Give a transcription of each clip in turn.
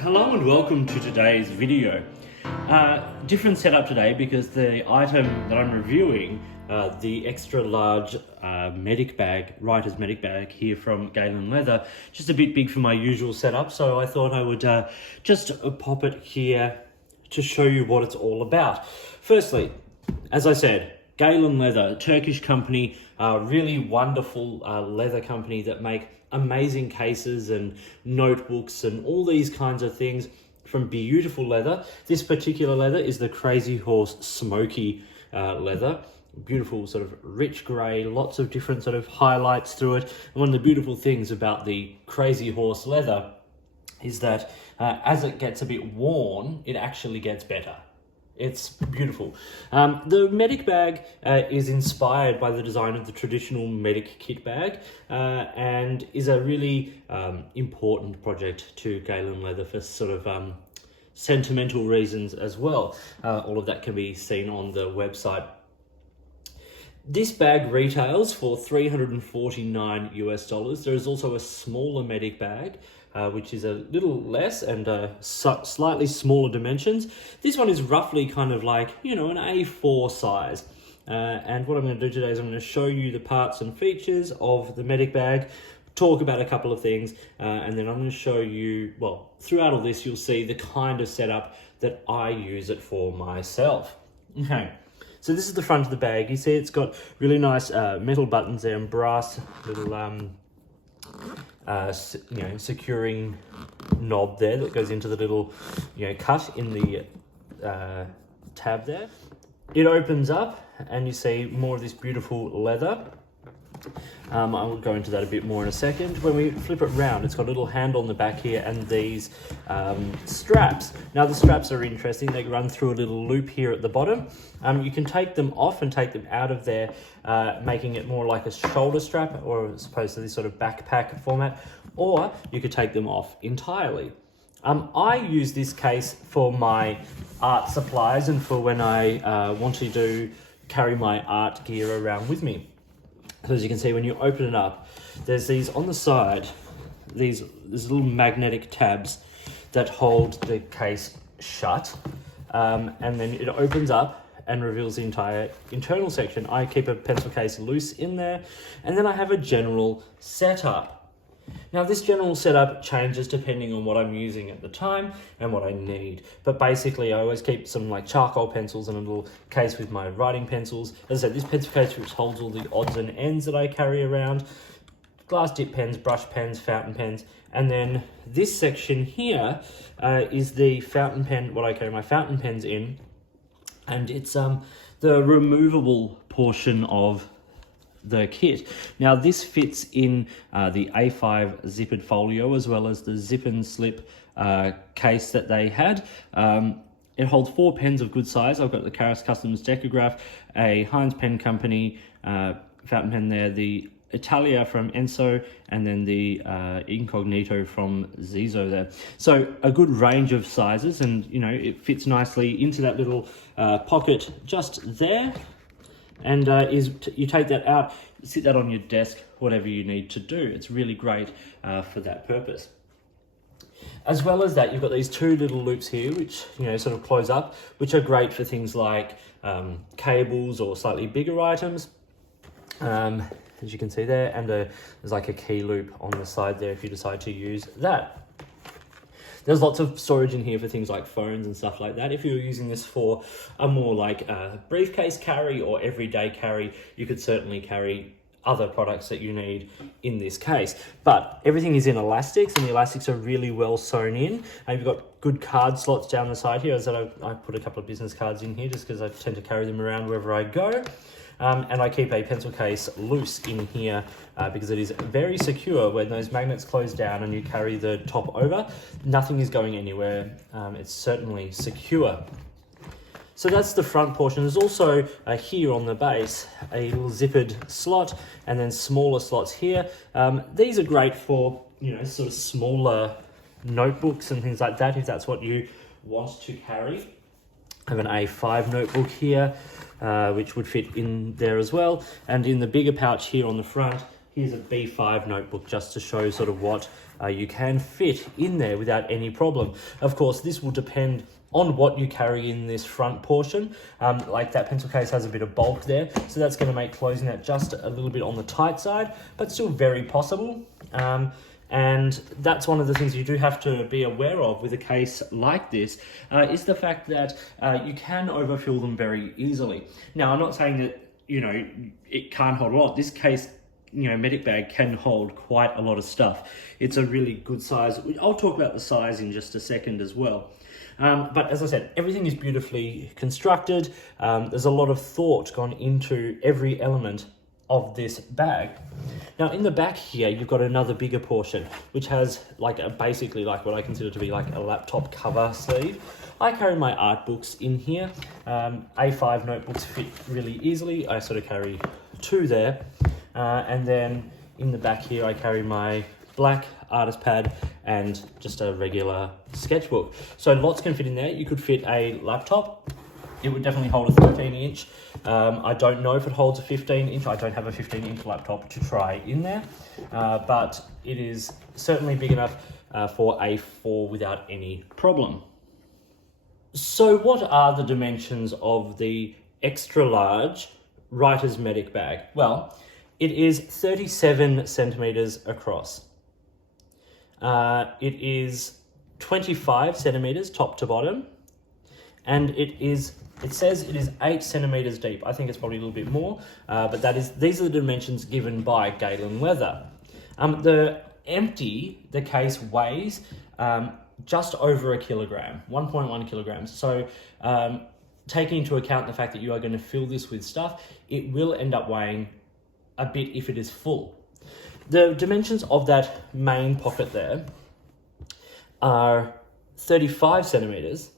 Hello and welcome to today's video. Different setup today because the item that I'm reviewing, the extra large medic bag, writer's medic bag here from Galen leather, just a bit big for my usual setup, so I thought I would just pop it here to show you what it's all about. Firstly, as I said, Galen leather, Turkish company, really wonderful leather company that make amazing cases and notebooks and all these kinds of things from beautiful leather. This particular leather is the Crazy Horse Smoky leather. Beautiful sort of rich grey, lots of different sort of highlights through it. And one of the beautiful things about the Crazy Horse leather is that as it gets a bit worn, it actually gets better. It's beautiful. The medic bag is inspired by the design of the traditional medic kit bag and is a really important project to Galen leather for sort of sentimental reasons as well. All of that can be seen on the website. This bag retails for $349 US. There is also a smaller medic bag, which is a little less and slightly smaller dimensions. This one is roughly kind of like, you know, an A4 size. And what I'm going to do today is I'm going to show you the parts and features of the medic bag, talk about a couple of things, and then I'm going to show you, well, throughout all this, you'll see the kind of setup that I use it for myself. Okay. So this is the front of the bag. You see it's got really nice metal buttons there and brass little securing knob there that goes into the little cut in the tab there. It opens up and you see more of this beautiful leather. I will go into that a bit more in a second. When we flip it round, it's got a little handle on the back here and these straps. Now the straps are interesting. They run through a little loop here at the bottom. You can take them off and take them out of there, making it more like a shoulder strap or as opposed to this sort of backpack format, or you could take them off entirely. I use this case for my art supplies and for when I want to carry my art gear around with me. So as you can see, when you open it up, there's these on the side, these little magnetic tabs that hold the case shut, and then it opens up and reveals the entire internal section. I keep a pencil case loose in there, and then I have a general setup. Now this general setup changes depending on what I'm using at the time and what I need. But basically I always keep some like charcoal pencils and a little case with my writing pencils. As I said, this pencil case which holds all the odds and ends that I carry around. Glass dip pens, brush pens, fountain pens. And then this section here is the fountain pen, what I carry my fountain pens in. And it's the removable portion of the kit. Now this fits in the A5 zippered folio as well as the zip and slip case that they had. It holds 4 pens of good size. I've got the Karas Customs Decograph, a Heinz Pen Company fountain pen there, the Italia from Enso, and then the Incognito from Zizo there. So a good range of sizes, and you know it fits nicely into that little pocket just there. And you take that out, sit that on your desk, whatever you need to do. It's really great for that purpose. As well as that, you've got these 2 little loops here, which sort of close up, which are great for things like cables or slightly bigger items, as you can see there. And there's like a key loop on the side there if you decide to use that. There's lots of storage in here for things like phones and stuff like that. If you're using this for a more like briefcase carry or everyday carry, you could certainly carry other products that you need in this case. But everything is in elastics, and the elastics are really well sewn in. And you've got good card slots down the side here. As I put a couple of business cards in here just because I tend to carry them around wherever I go. And I keep a pencil case loose in here because it is very secure. When those magnets close down and you carry the top over, nothing is going anywhere. It's certainly secure. So that's the front portion. There's also here on the base a little zippered slot and then smaller slots here. These are great for sort of smaller notebooks and things like that if that's what you want to carry. I have an A5 notebook here, which would fit in there as well. And in the bigger pouch here on the front, here's a B5 notebook just to show sort of what you can fit in there without any problem. Of course, this will depend on what you carry in this front portion. Like that pencil case has a bit of bulk there, so that's going to make closing that just a little bit on the tight side, but still very possible. And that's one of the things you do have to be aware of with a case like this, is the fact that you can overfill them very easily. Now, I'm not saying that, it can't hold a lot. This case, medic bag can hold quite a lot of stuff. It's a really good size. I'll talk about the size in just a second as well. But as I said, everything is beautifully constructed. There's a lot of thought gone into every element of this bag. Now in the back here, you've got another bigger portion, which has basically what I consider to be like a laptop cover sleeve. I carry my art books in here. A5 notebooks fit really easily. I sort of carry 2 there. And then in the back here, I carry my black artist pad and just a regular sketchbook. So lots can fit in there. You could fit a laptop. It would definitely hold a 13-inch. I don't know if it holds a 15-inch. I don't have a 15-inch laptop to try in there, but it is certainly big enough for A4 without any problem. So what are the dimensions of the extra large writer's medic bag? Well, it is 37 centimeters across. It is 25 centimeters top to bottom, and it says it is 8 centimeters deep. I think it's probably a little bit more, but these are the dimensions given by Galen Leather. The case weighs just over a kilogram, 1.1 kilograms. So taking into account the fact that you are going to fill this with stuff, it will end up weighing a bit if it is full. The dimensions of that main pocket there are 35 centimeters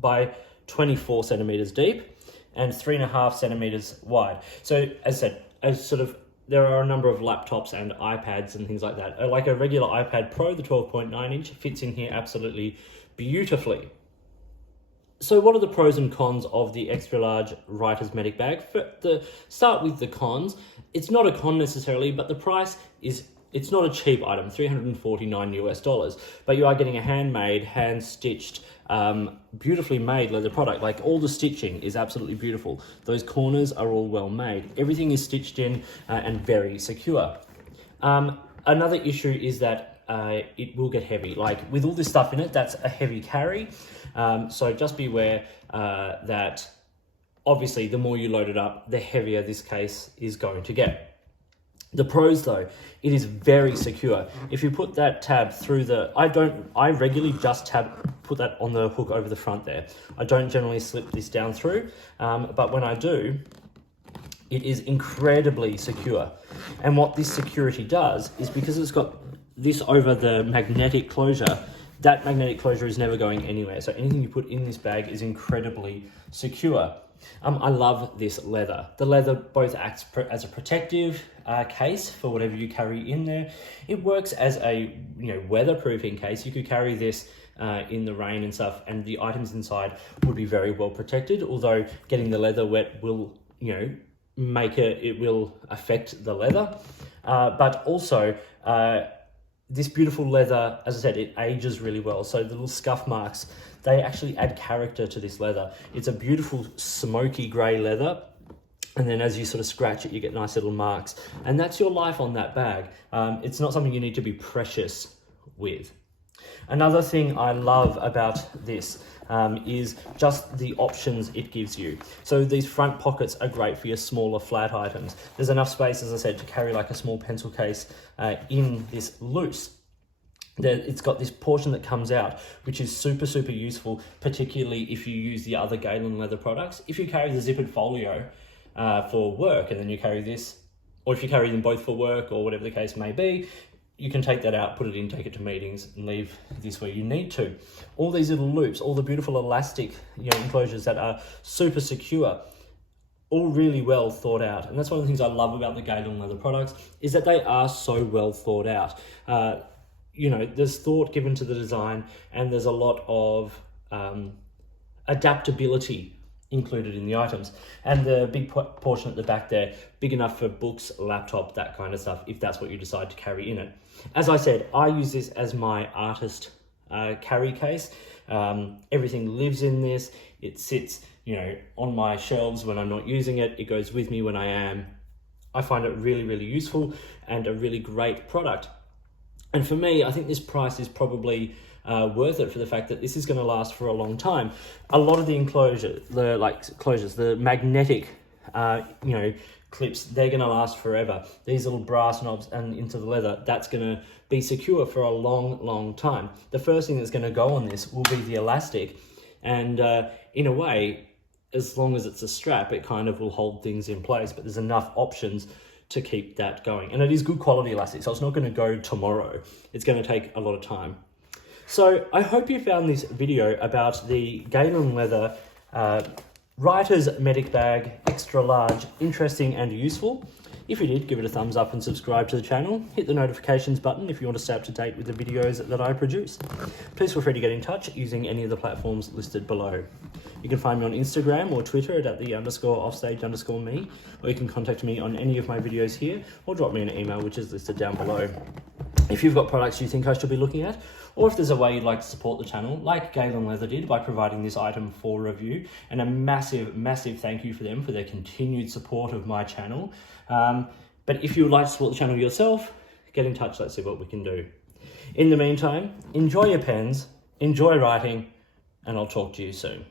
by 24 centimeters deep and 3.5 centimeters wide. So as I said, there are a number of laptops and iPads and things like that. Like a regular iPad Pro, the 12.9 inch fits in here absolutely beautifully. So what are the pros and cons of the extra large writer's medic bag? Start with the cons. It's not a con necessarily, but the price it's not a cheap item, $349 US, but you are getting a handmade, hand-stitched, beautifully made leather product. Like, all the stitching is absolutely beautiful. Those corners are all well made. Everything is stitched in and very secure. Another issue is that it will get heavy. Like, with all this stuff in it, that's a heavy carry. So just beware that obviously the more you load it up, the heavier this case is going to get. The pros though, it is very secure. If you put that tab through I regularly just put that on the hook over the front there. I don't generally slip this down through, but when I do, it is incredibly secure. And what this security does is, because it's got this over the magnetic closure, that magnetic closure is never going anywhere. So anything you put in this bag is incredibly secure. I love this leather. The leather both acts as a protective case for whatever you carry in there. It works as a weatherproofing case. You could carry this in the rain and stuff, and the items inside would be very well protected. Although getting the leather wet will it will affect the leather, but also this beautiful leather, as I said, it ages really well. So the little scuff marks, they actually add character to this leather. It's a beautiful smoky grey leather. And then as you sort of scratch it, you get nice little marks. And that's your life on that bag. It's not something you need to be precious with. Another thing I love about this is just the options it gives you. So these front pockets are great for your smaller flat items. There's enough space, as I said, to carry like a small pencil case in this loose. It's got this portion that comes out, which is super, super useful, particularly if you use the other Galen leather products. If you carry the zippered folio for work, and then you carry this, or if you carry them both for work or whatever the case may be, you can take that out, put it in, take it to meetings, and leave this where you need to. All these little loops, all the beautiful elastic enclosures that are super secure, all really well thought out. And that's one of the things I love about the Galen leather products, is that they are so well thought out. There's thought given to the design, and there's a lot of adaptability included in the items. And the big portion at the back there, big enough for books, laptop, that kind of stuff, if that's what you decide to carry in it. As I said, I use this as my artist carry case. Everything lives in this. It sits, you know, on my shelves when I'm not using it. It goes with me when I am. I find it really, really useful and a really great product. And for me, I think this price is probably worth it for the fact that this is going to last for a long time. A lot of the closures, the magnetic, you know, clips, they're going to last forever. These little brass knobs and into the leather, that's going to be secure for a long, long time. The first thing that's going to go on this will be the elastic, and in a way, as long as it's a strap, it kind of will hold things in place, but there's enough options to keep that going. And it is good quality elastic, so it's not going to go tomorrow. It's going to take a lot of time. So I hope you found this video about the Galen leather Writer's Medic Bag Extra Large interesting and useful. If you did, give it a thumbs up and subscribe to the channel. Hit the notifications button if you want to stay up to date with the videos that I produce. Please feel free to get in touch using any of the platforms listed below. You can find me on Instagram or Twitter at @the_offstage_me, or you can contact me on any of my videos here, or drop me an email which is listed down below. If you've got products you think I should be looking at, or if there's a way you'd like to support the channel, like Galen Leather did by providing this item for review, and a massive, massive thank you for them for their continued support of my channel. But if you would like to support the channel yourself, get in touch, let's see what we can do. In the meantime, enjoy your pens, enjoy writing, and I'll talk to you soon.